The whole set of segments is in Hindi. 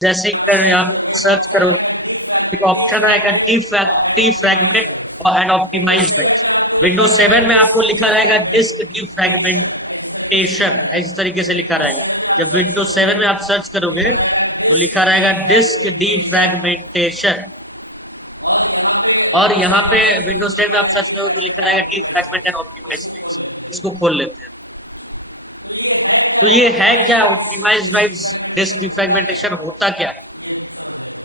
जैसे कि मैं यहाँ पे सर्च करो, एक ऑप्शन आएगा defragment and optimize drives. Windows 7 में आपको लिखा रहेगा डिस्क डिफ्रैगमेंटेशन, इस तरीके से लिखा रहेगा। जब विंडोज 7 में आप सर्च करोगे तो लिखा रहेगा डिस्क डिफ्रैगमेंटेशन, और यहाँ पे विंडोज 10 में आप सर्च करोगे तो लिखा रहेगा डिफ्रैगमेंट एंड ऑप्टिमाइज ड्राइव्स। इसको खोल लेते हैं। तो ये है क्या ऑप्टिमाइज ड्राइव्स, डिस्क डिफ्रैगमेंटेशन होता क्या है,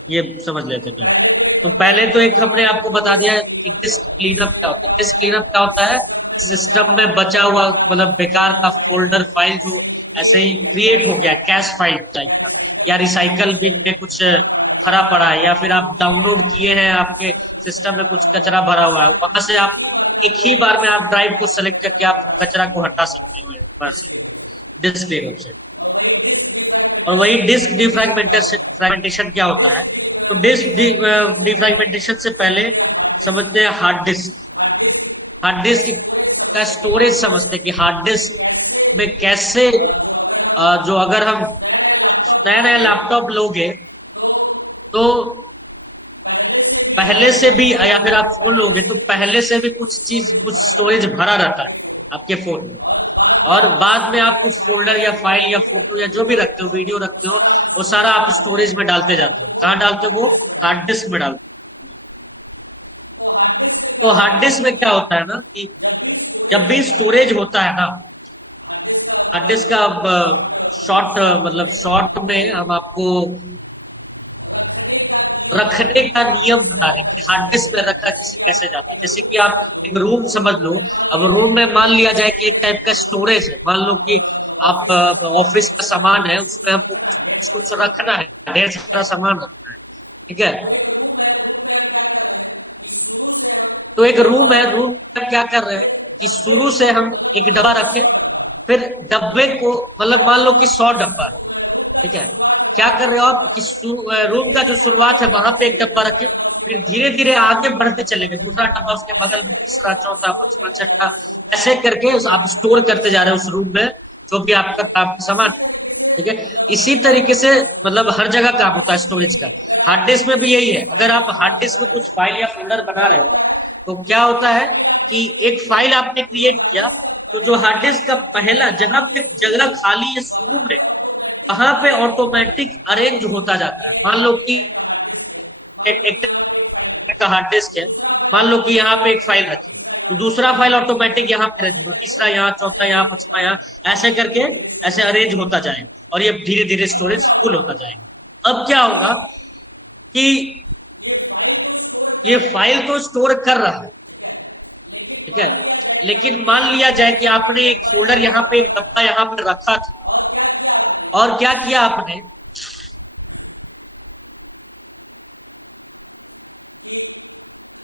ये समझ लेते हैं पहले। तो पहले तो एक हमने आपको बता दिया कि डिस्क क्लीनअप क्या होता है। डिस्क क्लीनअप क्या होता है? सिस्टम में बचा हुआ मतलब बेकार का फोल्डर फाइल जो ऐसे ही क्रिएट हो गया, कैश फाइल टाइप का, या रिसाइकल बिन में कुछ भरा पड़ा है, या फिर आप डाउनलोड किए हैं, आपके सिस्टम में कुछ कचरा भरा हुआ है, वहां से आप एक ही बार में आप ड्राइव को सेलेक्ट करके आप कचरा को हटा सकते हो वहां से, डिस्क क्लीनअप से। और वही डिस्क डिफ्रैगमेंटेशन क्या होता है? तो डिस्क डिफ्रैगमेंटेशन से पहले समझते हैं हार्ड डिस्क। हार्ड डिस्क का स्टोरेज समझते हैं कि हार्ड डिस्क में कैसे जो अगर हम नया नया लैपटॉप लोगे तो पहले से भी, या फिर आप फोन लोगे तो पहले से भी कुछ चीज, कुछ स्टोरेज भरा रहता है आपके फोन में, और बाद में आप कुछ फोल्डर या फाइल या फोटो या जो भी रखते हो, वीडियो रखते हो, वो सारा आप स्टोरेज में डालते जाते हो। कहाँ डालते हो? वो हार्ड डिस्क में डालते हो। तो हार्ड डिस्क में क्या होता है ना कि जब भी स्टोरेज होता है ना, हार्ड डिस्क का शॉर्ट मतलब शॉर्ट में हम आपको रखने का नियम बता रहे हैं कि हार्ड डिस्क में रखा जैसे कैसे जाता है। जैसे कि आप एक रूम समझ लो, अब रूम में मान लिया जाए कि एक टाइप का स्टोरेज है, मान लो कि आप ऑफिस का सामान है, उसमें हमको कुछ कुछ रखना है, ढेर सारा सामान रखना है, ठीक है। तो एक रूम है, रूम में क्या कर रहे हैं कि शुरू से हम एक डब्बा रखें, फिर डब्बे को मतलब मान लो कि 100 डब्बा है, ठीक है। क्या कर रहे हो आप कि रूम का जो शुरुआत है वहां पे एक डब्बा रखे, फिर धीरे धीरे आगे बढ़ते चलेंगे, दूसरा डब्बा, उसके बगल में तीसरा, चौथा, पांचवा, छठा, ऐसे करके आप स्टोर करते जा रहे हो उस रूम में जो भी आपका काम का सामान है, ठीक है। इसी तरीके से मतलब हर जगह काम होता है स्टोरेज का। हार्ड डिस्क में भी यही है। अगर आप हार्ड डिस्क में कुछ फाइल या फोल्डर बना रहे हो तो क्या होता है कि एक फाइल आपने क्रिएट किया, तो जो हार्ड डिस्क का पहला जहां पे जगह खाली है शुरू में, वहां पे ऑटोमेटिक अरेंज होता जाता है। मान लो कि एक का हार्ड डिस्क है, मान लो कि यहाँ पे एक फाइल रखी, तो दूसरा फाइल ऑटोमेटिक यहाँ पे अरेंज होगा, तीसरा यहाँ, चौथा यहाँ, पांचवा यहाँ, ऐसे करके ऐसे अरेंज होता जाएगा, और ये धीरे धीरे स्टोरेज फुल होता जाएगा। अब क्या होगा कि ये फाइल तो स्टोर कर रहा है, ठीक है, लेकिन मान लिया जाए कि आपने एक फोल्डर यहाँ पे, एक डब्बा यहाँ पे रखा था, और क्या किया आपने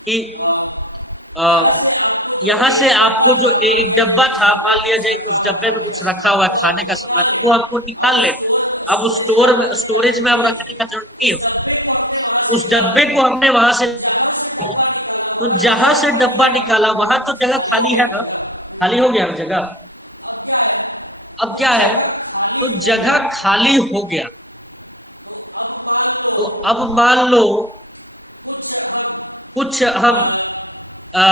कि यहां से आपको जो एक डब्बा था, मान लिया जाए कि उस डब्बे में कुछ रखा हुआ है खाने का सामान, वो आपको निकाल लेना है। अब उस स्टोरेज में अब रखने का जरूरत नहीं है। उस डब्बे को हमने वहां से, तो जहां से डब्बा निकाला वहां तो जगह खाली है ना, खाली हो गया जगह। अब क्या है, तो जगह खाली हो गया, तो अब मान लो कुछ हम आ,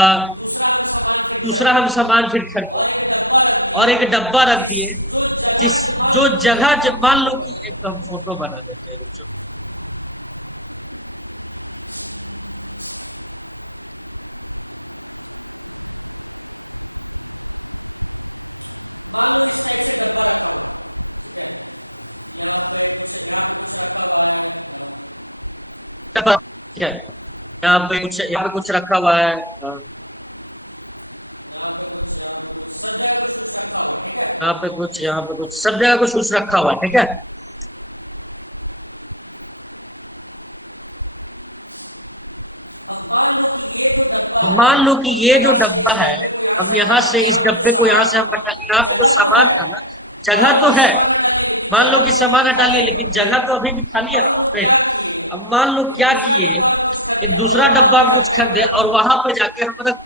दूसरा हम सामान फिर खरीदे और एक डब्बा रख दिए, जिस जो जगह, जब मान लो कि एक हम फोटो बना देते हैं जो, क्या है, यहाँ पे कुछ रखा हुआ है, यहाँ पे कुछ, सब जगह कुछ कुछ रखा हुआ है, ठीक है। मान लो कि ये जो डब्बा है, हम यहाँ से इस डब्बे को यहाँ से हम हटा, यहाँ पे तो सामान था ना, जगह तो है, मान लो कि सामान हटा लिया, लेकिन जगह तो अभी भी खाली है वहां पे। अब मान लो क्या किए, एक दूसरा डब्बा हम कुछ खरीदे और वहां पे जाके हम रख,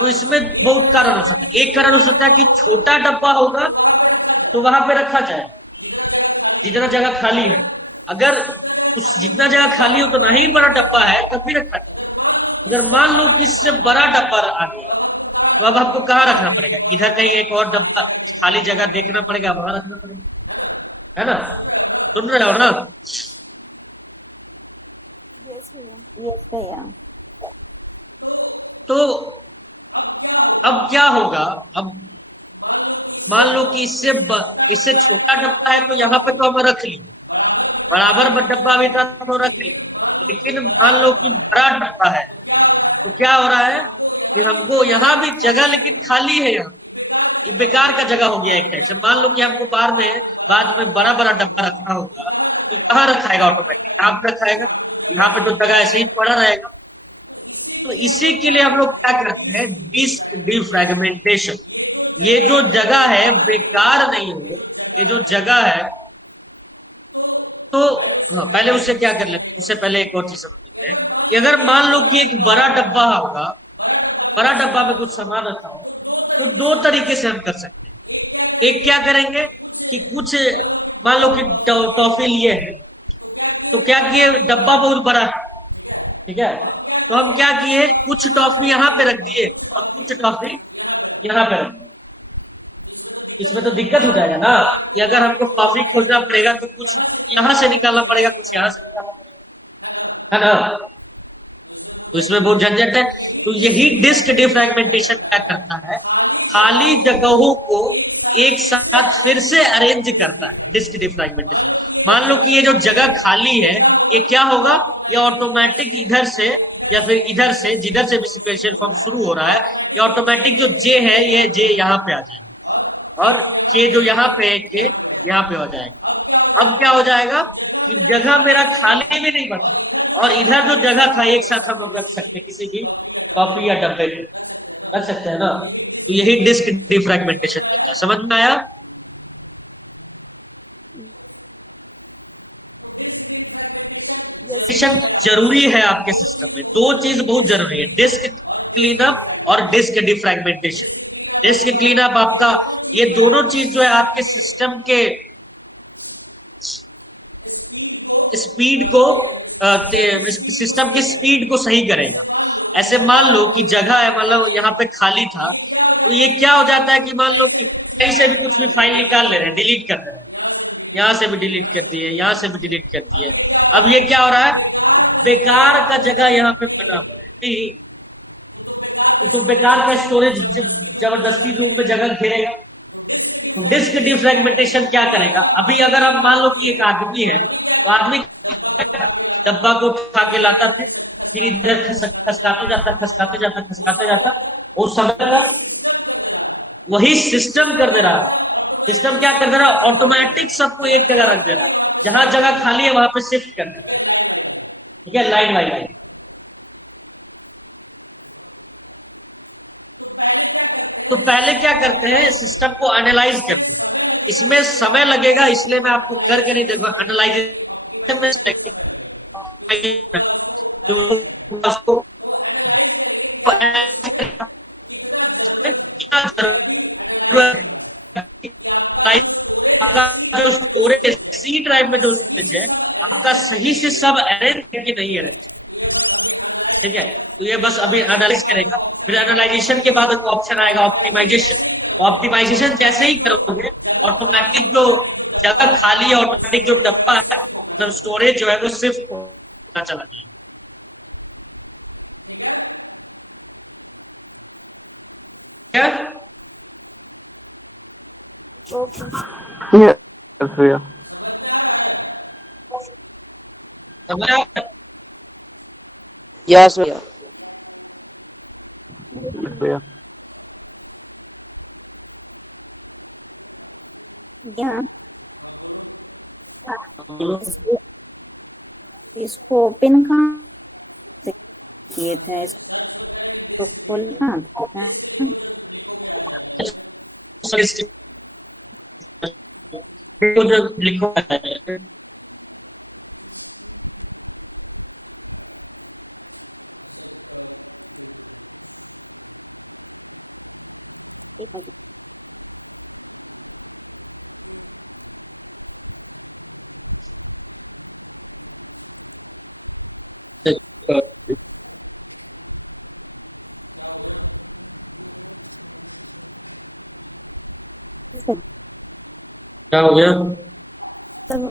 तो इसमें बहुत कारण हो सकता है। एक कारण हो सकता है कि छोटा डब्बा होगा तो वहां पे रखा जाए जितना जगह खाली है, अगर उस जितना जगह खाली हो तो नहीं बड़ा डब्बा है तब भी रखा जाए। अगर मान लो कि इससे बड़ा डब्बा आ गया तो अब आपको कहाँ रखना पड़ेगा, इधर कहीं एक और डब्बा खाली जगह देखना पड़ेगा, वहां रखना पड़ेगा, है ना। सुन रहे हो ना। यस भैया। यस भैया। तो अब क्या होगा, अब मान लो कि इससे छोटा डब्बा है तो यहाँ पे तो हम रख लिए, बराबर डब्बा भी था तो रख लिए, लेकिन मान लो कि बड़ा डब्बा है तो क्या हो रहा है कि हमको यहाँ भी जगह लेकिन खाली है, यहाँ ये बेकार का जगह हो गया एक टाइप से। मान लो कि हमको बाद में बड़ा बड़ा डब्बा रखना होगा तो कहाँ रखाएगा, ऑटोमेटिक यहाँ पे रखाएगा, यहाँ पे तो जगह ऐसे ही पड़ा रहेगा। तो इसी के लिए हम लोग क्या करते हैं, डिस्क डिफ्रैगमेंटेशन। ये जो जगह है बेकार नहीं हो, ये जो जगह है तो हाँ, पहले उससे क्या कर लेते हैं, उससे पहले एक और चीज समझ लेते हैं कि अगर मान लो कि एक बड़ा डब्बा होगा, बड़ा डब्बा में कुछ सामान रखा हो, तो दो तरीके से हम कर सकते हैं। एक क्या करेंगे कि कुछ मान लो कि टॉफी लिए है, तो क्या किए, डब्बा बहुत बड़ा है, ठीक है, तो हम क्या किए, कुछ टॉफी यहाँ पे रख दिए और कुछ टॉफी यहाँ पे रख दिए। इसमें तो दिक्कत हो जाएगा ना कि अगर हमको टॉफी खोजना पड़ेगा तो कुछ यहाँ से निकालना पड़ेगा, कुछ यहाँ से निकालना पड़ेगा, है ना। तो इसमें बहुत झंझट है। तो यही डिस्क डिफ्रैगमेंटेशन क्या करता है, खाली जगहों को एक साथ फिर से अरेंज करता है। डिस्क डिफ्रैगमेंटेशन, मान लो कि ये जो जगह खाली है, ये क्या होगा, ये ऑटोमेटिक इधर से या फिर इधर से, जिधर से भी सिक्वेंशियल फॉर्म शुरू हो रहा है, ये ऑटोमेटिक जो जे है ये जे यहाँ पे आ जाएगा और के जो यहाँ पे है के यहाँ पे हो जाएगा। अब क्या हो जाएगा कि जगह मेरा खाली भी नहीं बचा और इधर जो जगह था एक साथ हम लोग रख सकते हैं, किसी भी कॉपी या डब्बे में रख सकते हैं ना। तो यही डिस्क डिफ्रैगमेंटेशन होता है, समझ में आया। यस जरूरी है आपके सिस्टम में, दो चीज बहुत जरूरी है, डिस्क क्लीनअप और डिस्क डिफ्रैगमेंटेशन। डिस्क क्लीनअप आपका, ये दोनों चीज जो है आपके सिस्टम के स्पीड को, सिस्टम की स्पीड को सही करेगा। ऐसे मान लो कि जगह है, मतलब यहाँ पे खाली था, तो ये क्या हो जाता है कि मान लो कि कहीं से भी कुछ भी फाइल निकाल ले रहे हैं, डिलीट कर रहे हैं, यहाँ से भी डिलीट कर दिए, यहाँ से भी डिलीट कर दिए। अब ये क्या हो रहा है, बेकार का जगह यहाँ पे बना हुआ है, नहीं तो बेकार का स्टोरेज जबरदस्ती रूम में जगह घेरेगा। तो डिस्क डिफ्रैगमेंटेशन क्या करेगा, अभी अगर हम मान लो कि एक आदमी है तो आदमी डब्बा को उठा के लाता फिर इधर खसकाते जाता खसकाते जाता खसकाते जाता, उस समय तक वही सिस्टम कर दे रहा है। सिस्टम क्या कर दे रहा है, ऑटोमेटिक सबको एक जगह रख दे रहा है, जहां जगह खाली है वहां पे शिफ्ट कर दे रहा है, ठीक है, लाइन बाई लाइन। तो पहले क्या करते हैं, सिस्टम को एनालाइज करते हैं, इसमें समय लगेगा इसलिए मैं आपको करके नहीं देखूंगा, एनालाइजेशन में आपका जो स्टोरेज सी ड्राइव में जो स्टोरेज है आपका सही से सब अरेंज है कि नहीं अरेंज, ठीक है। तो ये बस अभी एनालाइज करेगा, फिर एनालाइजेशन के बाद ऑप्शन आएगा ऑप्टिमाइजेशन। ऑप्टिमाइजेशन जैसे ही करोगे ऑटोमेटिक जो जगह खाली है, ऑटोमेटिक जो डब्बा है, मतलब स्टोरेज जो है वो शिफ्ट होता चला जाएगा। क्या ओके। यस भैया। समझ आया? यस भैया। यस भैया। यहाँ बोलो। इसको ओपन कहाँ से किए थे, इसको खोल कहाँ थे? जो लिखो है एक मिनट। क्या हो गया? सब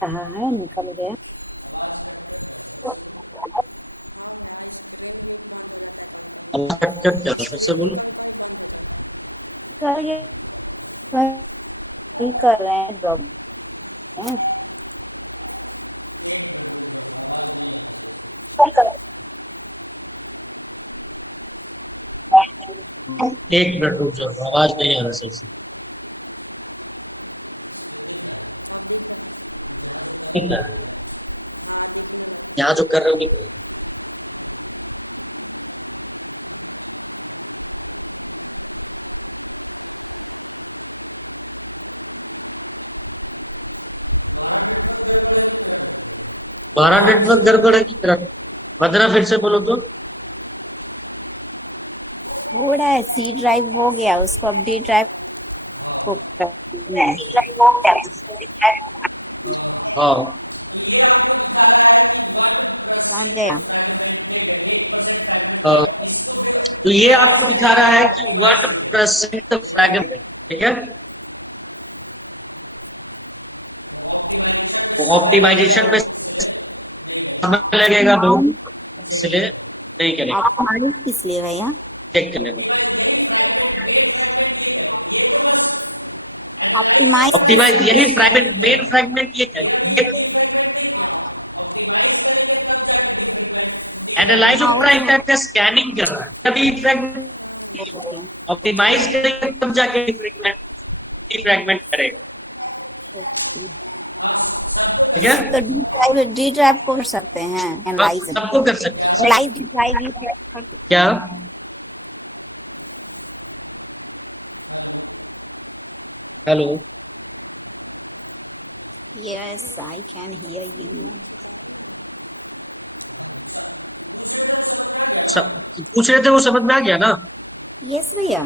कहा है निकल गया। आवाज कट कट क्या फिर से बोलो। कर ये नहीं कर रहे हैं जॉब है। एक मिनट रुक जाओ, आवाज नहीं आ रहा सही से। ठीक है, यहाँ जो कर रहे हो नहीं कर रहे हो। तुम्हारा नेटवर्क गड़बड़ है कि मेरा? वंदना फिर से बोलो तो। हो रहा है, सी ड्राइव हो गया, उसको अपडेट ड्राइव को करना है। हाँ समझ गया। तो ये आपको दिखा रहा है कि 1% फ्रैगमेंट, ठीक है। तो ऑप्टिमाइजेशन में समय लगेगा बहुत, इसलिए नहीं करेंगे। ऑप्टिमाइज किस लिए भैया? चेक करने में ऑप्टिमाइज ऑप्टिमाइज यही फ्रैगमेंट, मेन फ्रैगमेंट ये है, ये एनालाइज ऑफ प्राइम का स्कैनिंग कर रहा है, तभी फ्रैगमेंट ऑप्टिमाइज करेंगे तब जाके फ्रैगमेंट करेगा, ठीक है। तो डी ड्राइव को कर सकते हैं, एनालाइज सबको कर सकते हैं। एनालाइज ड्राइव क्या? Hello, yes I can hear you. पूछ रहे थे वो समझ में आ गया ना? यस भैया।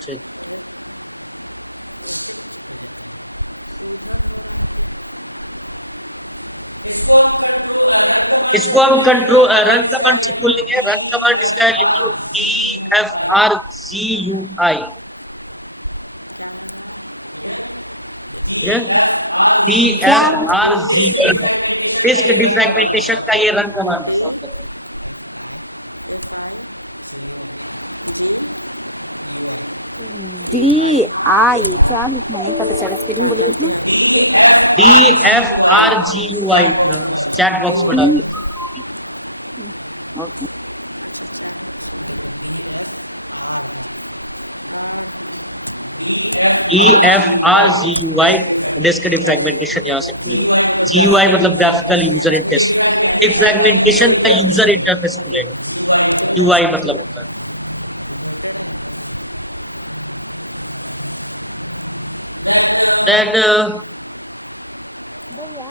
ठीक। इसको हम कंट्रोल रन कमांड से खोल लेंगे। रन कमांड इसका है, लिख लो TFRGUI, TFRGUI, डिस्क डिफ्रैगमेंटेशन का ये रन कमांड है। DI क्या लिखना नहीं पता चला, स्पेलिंग बोलिए तो। TFRGUI चैट बॉक्स में डाल दीजिए। ओके। TFRGUI डिस्क डिफ्रैगमेंटेशन यहाँ से खुलेगा। GUI मतलब ग्राफिकल यूजर इंटरफेस, डिफ्रैगमेंटेशन का यूजर इंटरफेस खुलेगा। UI मतलब होता है। देन भैया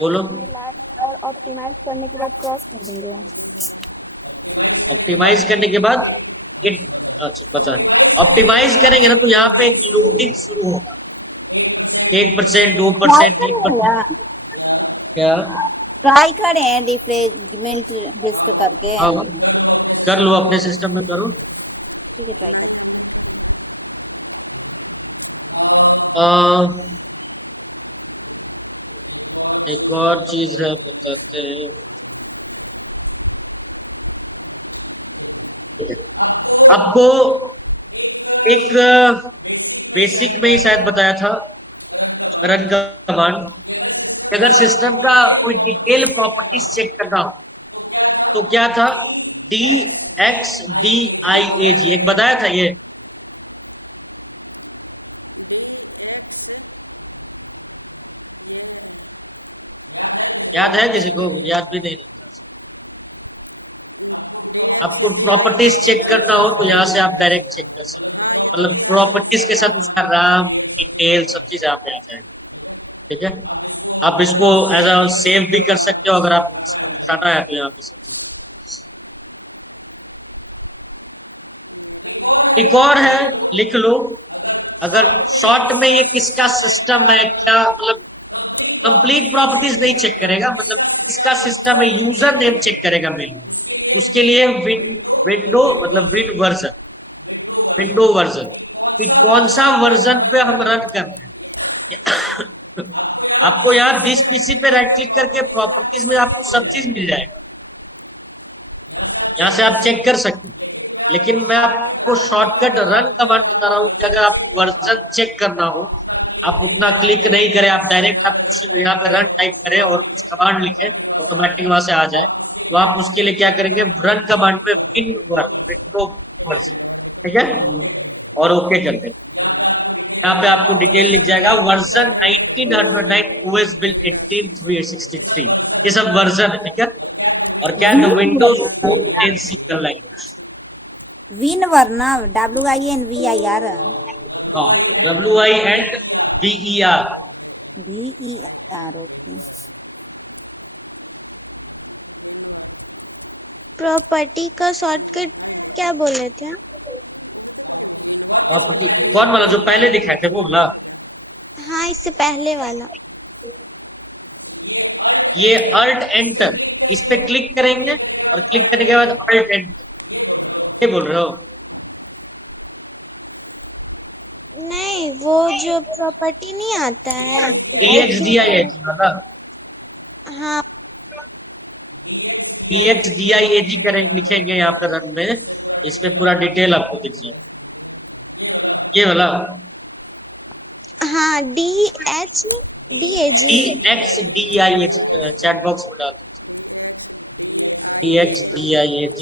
बोलो। मिलान और ऑप्टिमाइज करने के बाद क्रॉस कर देंगे हम। ऑप्टिमाइज करने के बाद ये, अच्छा बचा, ऑप्टिमाइज करेंगे ना तो यहाँ पे एक लोडिंग शुरू होगा, 1%, 2%, 3%। क्या? ट्राई करें डिफ्रेगमेंट डिस्क करके। हाँ कर लो, अपने सिस्टम में करो। ठीक है, ट्राई कर। एक और चीज है, बताते हैं। आपको एक बेसिक में ही शायद बताया था रन कमांड, अगर सिस्टम का कोई डिटेल प्रॉपर्टीज चेक करना हो तो क्या था, DXDIAG एक बताया था ये। याद है किसी को? याद भी नहीं रहता। आपको प्रॉपर्टीज चेक करना हो तो यहाँ से आप डायरेक्ट चेक कर सकते हो, मतलब प्रॉपर्टीज के साथ उसका राम डिटेल सब चीज यहाँ पे आ जाएगा, ठीक है। आप इसको एज अ सेव भी कर सकते हो, अगर आपको किसी को दिखाना है तो यहाँ पे सब चीज। एक और है, लिख लो, अगर शॉर्ट में ये किसका सिस्टम है, क्या मतलब कंप्लीट प्रॉपर्टीज नहीं चेक करेगा, मतलब किसका सिस्टम है, यूजर नेम चेक करेगा मेन। उसके लिए विंडो मतलब विंडो वर्जन, कि कौन सा वर्जन पे हम रन कर रहे हैं। आपको यहाँ दिस पीसी पे राइट क्लिक करके प्रॉपर्टीज में आपको सब चीज मिल जाएगा, यहाँ से आप चेक कर सकते हैं। लेकिन मैं आपको शॉर्टकट रन कमांड बता रहा हूँ कि अगर आपको वर्जन चेक करना हो, आप उतना क्लिक नहीं करें, आप डायरेक्ट आप कुछ यहाँ पे रन टाइप करें और कुछ कमांड लिखें, ऑटोमेटिक वहां से आ जाए, तो आप उसके लिए क्या करेंगे, रन कमांड पे विंडो वर्जन, ठीक है, और ओके कर देंगे। यहाँ पे आपको डिटेल लिख जाएगा वर्जन 1909 OS बिल्ड 18363, ये सब वर्जन है, ठीक है। और क्या है, विंडोज 10 सिंगल लैंग्वेज, विन वरना WINVIR हाँ, WINVER, VER ओके। प्रॉपर्टी का शॉर्टकट क्या बोले थे? प्रॉपर्टी कौन वाला जो पहले दिखाए थे वो बोला, हाँ, इससे पहले वाला। ये अल्ट एंटर, इस पे क्लिक करेंगे और क्लिक करने के बाद अल्ट एंटर, क्या बोल रहे हो? नहीं, वो जो प्रॉपर्टी नहीं आता है, DXDIAG वाला, हाँ, DXDIAG करेंगे, लिखेंगे यहाँ पे रन में, इस पे पूरा डिटेल आपको दिख जाए, ये वाला हाँ, DHDAG, DXDIAG, चैट बॉक्स में डाल दीजिए DXDIAG,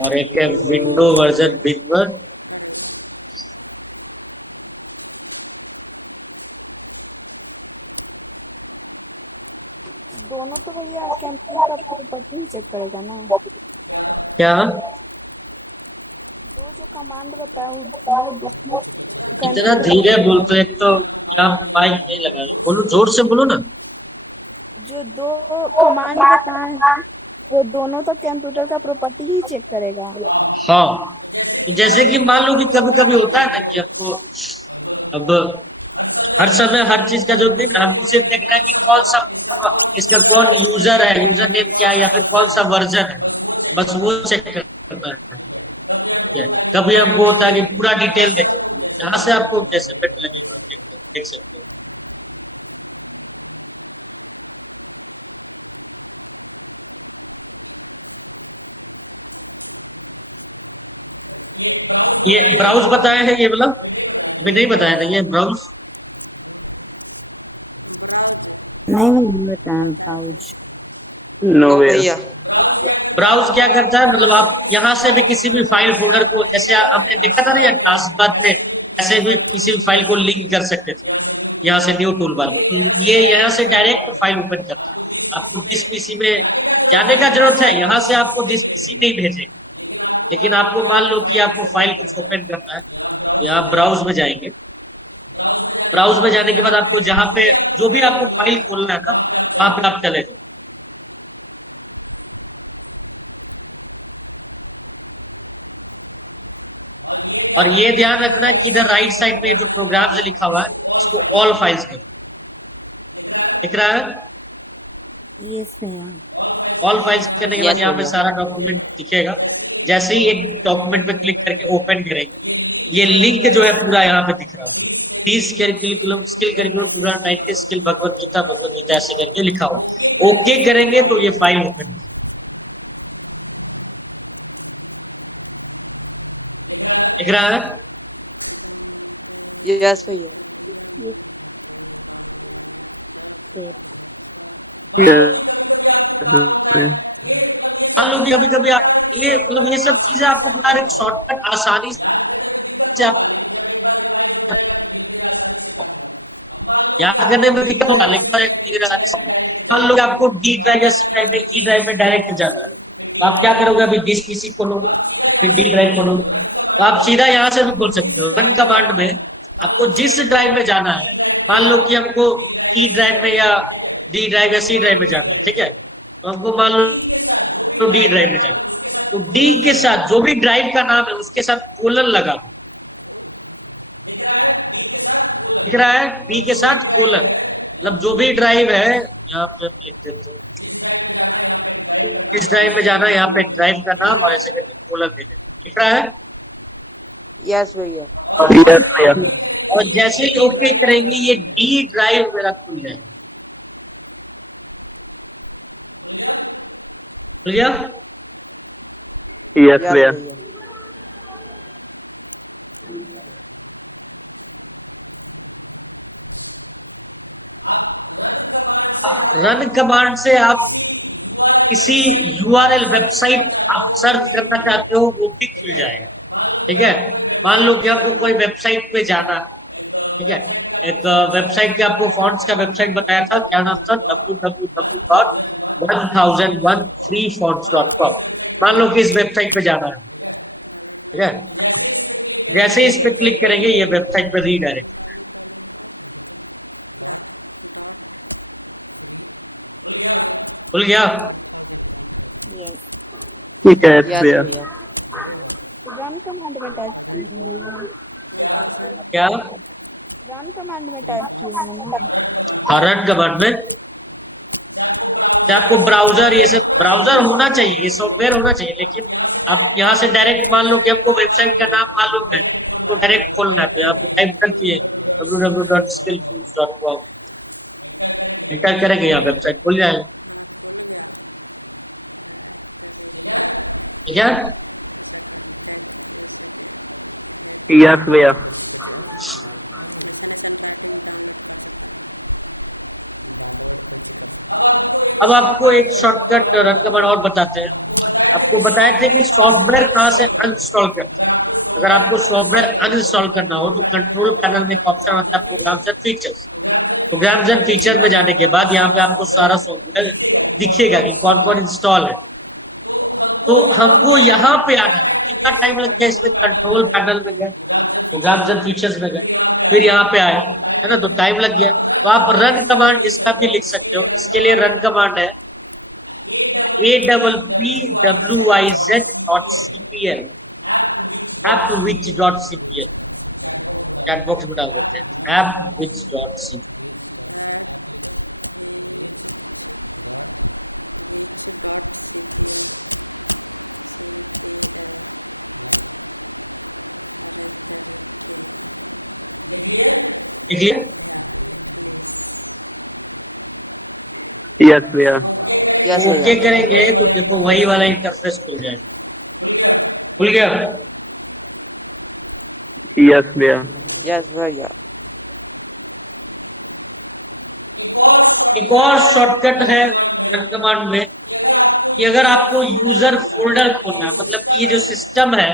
और एक है विंडो वर्जन बिगवर, दोनों तो भैया कंप्यूटर का प्रॉपर्टी चेक करेगा ना। क्या दो जो कमांड बताया वो दोनों इतना धीरे बोलते हैं, तो यहाँ पे माइक नहीं लगा, बोलो जोर से बोलो ना। जो दो कमांड बताए वो दोनों तो कंप्यूटर का प्रॉपर्टी ही चेक करेगा। हाँ, तो जैसे कि मान लो कि कभी कभी होता है ना कि आपको अब हर समय हर चीज का जो दिन हमको सिर्फ देखना है कि कौन सा इसका कौन यूजर है, यूजर नेम क्या है, या फिर कौन सा वर्जन है, बस वो चेक करना है, ठीक है। कभी हमको होता है कि पूरा डिटेल देखें, जहां से आपको जैसे बेटर लगेगा देख सकते हो। ये ब्राउज बताया है, ये वाला अभी नहीं बताया था, ये ब्राउज नहीं बताया ब्राउज। नोवेयर। ब्राउज क्या करता है, मतलब आप यहाँ से भी किसी भी फाइल फोल्डर को, जैसे आपने देखा था ना या टास्क बार पे, ऐसे भी किसी भी फाइल को लिंक कर सकते थे यहाँ से न्यू टूल बार, ये यहाँ से डायरेक्ट फाइल ओपन करता है। आपको दिस पीसी में जाने का जरूरत है, यहाँ से आपको दिस पीसी में ही भेजेगा, लेकिन आपको मान लो कि आपको फाइल कुछ ओपन करना है, यहाँ ब्राउज में जाएंगे, ब्राउज में जाने के बाद आपको जहां पे जो भी आपको फाइल खोलना है ना, वहां पे आप चले जाओ। और ये ध्यान रखना कि इधर राइट साइड में जो प्रोग्राम्स लिखा हुआ है इसको ऑल फाइल्स कर दिख रहा है, यस भैया। ऑल फाइल्स करने के बाद यहाँ पे सारा डॉक्यूमेंट दिखेगा। जैसे ही एक डॉक्यूमेंट पे क्लिक करके ओपन करेंगे, ये लिंक जो है पूरा यहाँ पे दिख रहा है, 30 करिकुलम स्किल करिकुलम पूरा 90 स्किल भगवत गीता ऐसे करके लिखा हो। ओके करेंगे तो ये फाइल ओपन हो, दिख रहा है? यस भैया। मान लो कि कभी कभी ये मतलब ये सब चीजें आपको बता रहे शॉर्टकट आसानी से आप याद करने में दिक्कत होगा, लेकिन मान लो आपको डी ड्राइव या सी ड्राइव में ई ड्राइव में डायरेक्ट जाना है, तो आप क्या करोगे, अभी दिस पीसी खोलोगे, फिर डी ड्राइव खोलोगे, तो आप सीधा यहाँ से भी बोल सकते हो। रन कमांड में आपको जिस ड्राइव में जाना है, मान लो कि हमको ई ड्राइव में या डी ड्राइव या सी ड्राइव में जाना है, ठीक है, तो हमको मान लो डी ड्राइव में जाना है, तो डी के साथ जो भी ड्राइव का नाम है उसके साथ कोलन लगा दो, दिख रहा है? डी के साथ कोलन, मतलब जो भी ड्राइव है यहाँ पे लिख देते हैं, इस ड्राइव में जाना है, यहाँ पे ड्राइव का नाम और ऐसे करके कोलन दे देना, दिख रहा है? यस भैया। Yes, भैया. और जैसे ही ओके करेंगे ये डी ड्राइव मेरा खुल जाएगा. खुल गया? Yes, भैया. रन कमांड से आप किसी यूआरएल वेबसाइट आप सर्च करना चाहते हो वो भी खुल जाएगा. ठीक है, मान लो कि आपको कोई वेबसाइट पे जाना है. ठीक है, एक वेबसाइट के आपको फॉन्ट्स का वेबसाइट बताया था, क्या नाम था, www.1001freefonts.com. मान लो कि इस वेबसाइट पे जाना है. ठीक है, जैसे इस पे क्लिक करेंगे ये वेबसाइट पे रीडायरेक्ट. खुल गया? यस. ठीक है भैया. रन कमांड में टाइप किया क्या? रन कमांड में टाइप किया है ना. हाँ, रन कमांड में क्या आपको ब्राउजर, ये सब ब्राउजर होना चाहिए, ये सॉफ्टवेयर होना चाहिए, लेकिन आप यहाँ से डायरेक्ट मान लो कि आपको वेबसाइट का नाम मालूम है तो डायरेक्ट खोलना है, तो यहाँ पे टाइप करती है www.skillfoods.com. एंटर करेंगे यहाँ वेबसाइट खुल जाएगा. ठीक है? Yes, भैया. अब आपको एक शॉर्टकट रन कमांड और बताते हैं. आपको बताए थे कि सॉफ्टवेयर कहाँ से अनइंस्टॉल करते हैं. अगर आपको सॉफ्टवेयर अनइंस्टॉल करना हो तो कंट्रोल पैनल में एक ऑप्शन आता है programs and features. Programs and feature में जाने के बाद यहाँ पे आपको सारा सॉफ्टवेयर दिखेगा कि कौन कौन इंस्टॉल है. तो हमको यहाँ पे आना है. कितना टाइम लग गया इसमें? कंट्रोल पैनल में गए, प्रोग्राम्स एंड फीचर्स में गए, फिर यहाँ पे आए, है ना, तो टाइम लग गया. तो आप रन कमांड इसका भी लिख सकते हो. इसके लिए रन कमांड है appwiz.cpl, appwich.cpl. चैट बॉक्स में डाल देते हैं appwich.cpl. ठीक है? Yes, भैया. ओके करेंगे तो देखो वही वाला इंटरफेस खुल जाएगा. खुल गया? Yes, भैया. एक और शॉर्टकट है रन कमांड में कि अगर आपको यूजर फोल्डर खोलना है, मतलब कि ये जो सिस्टम है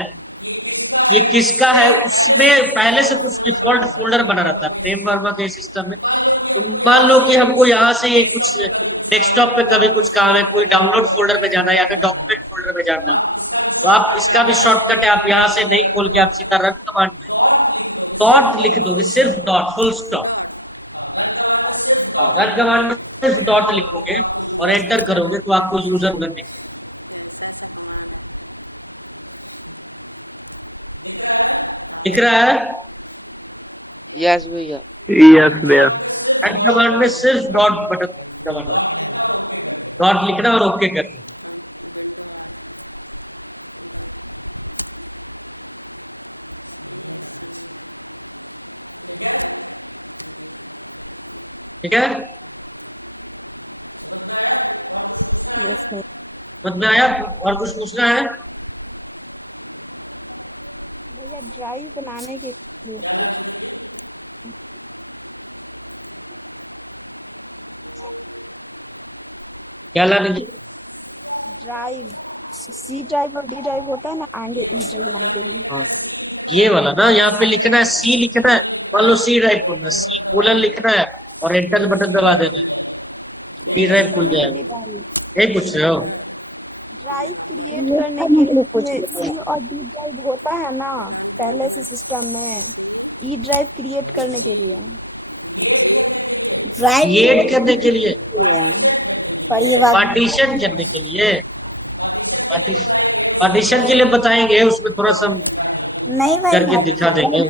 ये किसका है, उसमें पहले से कुछ डिफॉल्ट फोल्डर बना रहता है फ्रेम वर्मा के सिस्टम में. तो मान लो कि हमको यहाँ से ये कुछ डेस्कटॉप पे कभी कुछ काम है, कोई डाउनलोड फोल्डर में जाना है या फिर डॉक्यूमेंट फोल्डर में जाना है, तो आप इसका भी शॉर्टकट है. आप यहाँ से नहीं खोल के आप सीधा रन कमांड में डॉट लिख दोगे, सिर्फ dot, full stop. Run command में सिर्फ डॉट लिखोगे और एंटर करोगे तो आपको यूजर उधर दिखेगा. दिख रहा है? Yes, भैया. रन कमांड में सिर्फ डॉट बटन दबाना है, डॉट लिखना और ओके करना. ठीक है? समझ में आया? और कुछ पूछना है? भैया ड्राइव बनाने के लिए क्या लाने की? ड्राइव, सी ड्राइव और डी ड्राइव होता है ना, आगे ई ड्राइव लाने के लिए. हाँ, ये वाला ना, यहाँ पे लिखना है सी लिखना है. मान लो सी ड्राइव खोलना, सी कोलन लिखना है और एंटर बटन दबा देना है, सी ड्राइव खुल जाएगा. यही पूछ रहे हो? ड्राइव क्रिएट करने के लिए सी और डी ड्राइव होता है ना पहले से सिस्टम में, ई ड्राइव क्रिएट करने के लिए, क्रिएट करने के लिए, पार्टीशन करने के लिए, पार्टीशन के लिए बताएंगे, उसमें थोड़ा सा नहीं भाई करके दिखा देंगे.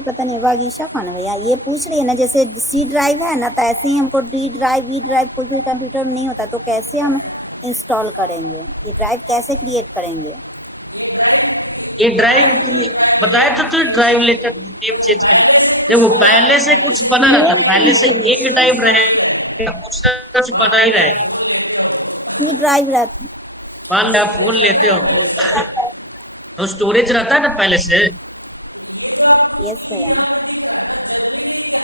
पता नहीं वागीशा कौन है भैया, ये पूछ रही है ना, जैसे सी ड्राइव है ना, तो ऐसे ही हमको डी ड्राइव ई ड्राइव कोई कंप्यूटर में नहीं होता, तो कैसे हम इंस्टॉल करेंगे, ये ड्राइव कैसे क्रिएट करेंगे? ये ड्राइव की बताया तो ड्राइव लेकर नेम चेंज करिए। देखो पहले से कुछ बना रहता, पहले से एक टाइप रहे, कुछ ना कुछ बना ही रहेगा। सी ड्राइव रहता मान लो आप फोन लेते हो तो स्टोरेज रहता है ना पहले से। यस भैया।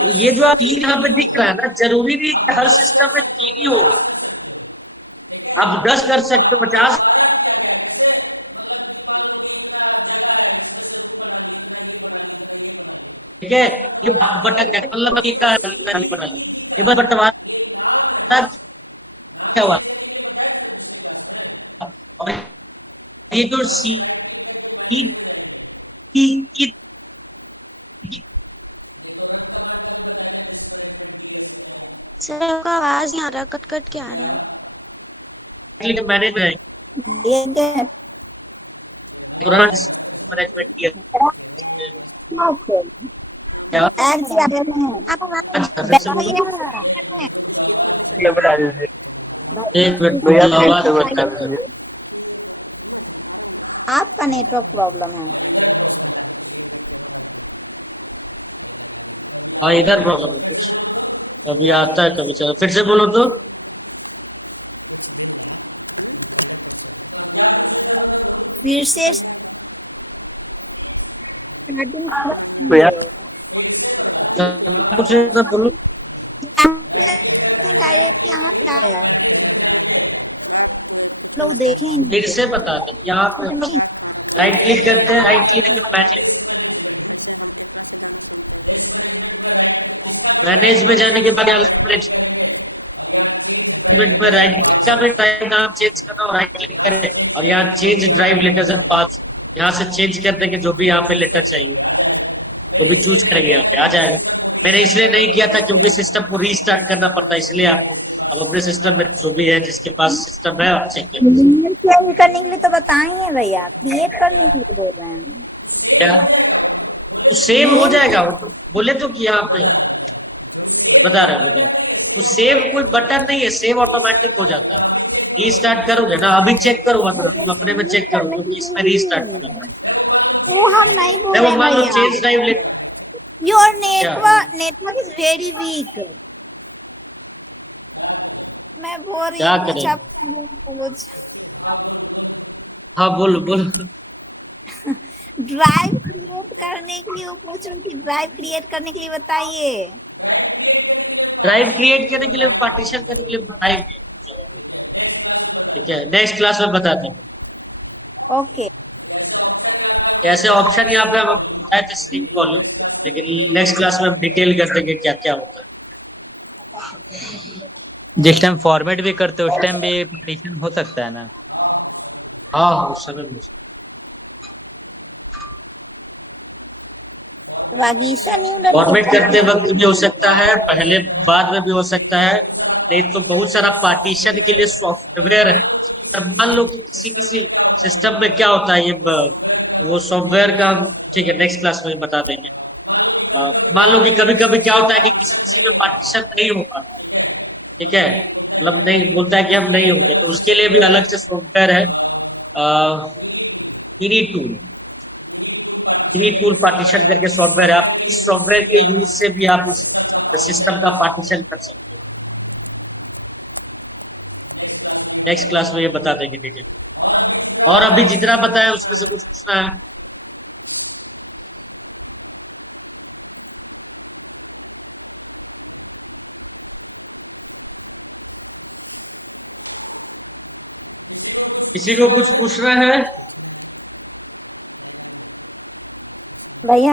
तो ये जो आप 3 यहाँ पे दिख रहा है ना, जरूरी नहीं कि हर सिस्टम में 3 ही होगा। आप 10 कर सकते हो, 50। ठीक है, ये बटन है, मतलब ये का बना ली, ये बस बंटवारा क्या हुआ। और ये जो सी की सर आपका आवाज नहीं आ रहा, कट कट के आ रहा है। मैनेज है, ये मैनेजमेंट किया क्या। अच्छा फिर से बोलो। ये बता दीजिए। एक मिनट भैया फिर आवाज से बता दीजिए। आपका नेटवर्क प्रॉब्लम है। हाँ इधर प्रॉब्लम है कुछ, कभी आता है कभी चला। फिर से बोलो तो। फिर से भैया कुछ तो बोलो। डायरेक्ट यहाँ पे आया, लोग देखें। फिर से बता दें, यहाँ पे राइट क्लिक करते हैं, राइट क्लिक मैनेज में जाने के बाद मैनेजमेंट में राइट ड्राइव नाम चेंज करना और राइट क्लिक करें और यहाँ change drive letters and paths, यहाँ से चेंज कर देंगे जो भी यहाँ पे लेटर चाहिए तो भी चूज करेंगे, यहाँ पे आ जाएगा। मैंने इसलिए नहीं किया था क्योंकि सिस्टम को रीस्टार्ट करना पड़ता है, इसलिए आपको अब अपने सिस्टम में जो भी है, जिसके पास सिस्टम है आप चेक करें। क्रिएट करने के लिए तो बताइए भैया, क्रिएट करने के लिए बोल रहे हैं क्या तो सेव हो जाएगा, वो तो बोले तो कि यहाँ पे बता रहे तो सेव कोई बटन नहीं है, सेव ऑटोमेटिक हो जाता है। रीस्टार्ट करोगे ना, अभी चेक करो, तुम अपने में चेक करो क्योंकि इसमें रीस्टार्ट करना पड़ेगा। वो हम नहीं बोल देखो रहे मान लो भैया। चेंज ड्राइव ले, your network is very weak. मैं बोल रही क्या हूँ कुछ करें। आप कुछ हाँ बोलो बोलो। ड्राइव क्रिएट करने के लिए वो पूछ रही थी, ड्राइव क्रिएट करने के लिए बताइए। ड्राइव क्रिएट करने के लिए, पार्टीशन करने के लिए बताएंगे, ठीक है, नेक्स्ट क्लास में बताते हैं। ओके ऐसे ऑप्शन यहाँ पे हम आपको बताए थे स्ट्रिंग वॉल्यूम, लेकिन नेक्स्ट क्लास में हम डिटेल कर देंगे क्या क्या होता है। जिस टाइम फॉर्मेट भी करते उस टाइम भी पार्टीशन हो सकता है ना। हाँ उस समय में वागीशा न्यू फॉर्मेट करते वक्त भी हो सकता है, पहले बाद में भी हो सकता है, नहीं तो बहुत सारा पार्टीशन के लिए सॉफ्टवेयर है। अगर मान लो कि किसी सिस्टम में क्या होता है, ये वो सॉफ्टवेयर का, ठीक है नेक्स्ट क्लास में बता देंगे। मान लो कि कभी कभी क्या होता है कि किसी में पार्टीशन नहीं हो पाता, ठीक है, मतलब नहीं बोलता है कि हम नहीं होंगे, तो उसके लिए भी अलग से सॉफ्टवेयर है, फ्री टूल पार्टीशन करके सॉफ्टवेयर है। आप इस सॉफ्टवेयर के यूज से भी आप इस सिस्टम का पार्टीशन कर सकते हो। नेक्स्ट क्लास में ये बता देंगे डिटेल। और अभी जितना बताया उसमें से कुछ पूछना है। किसी को कुछ पूछना है भैया?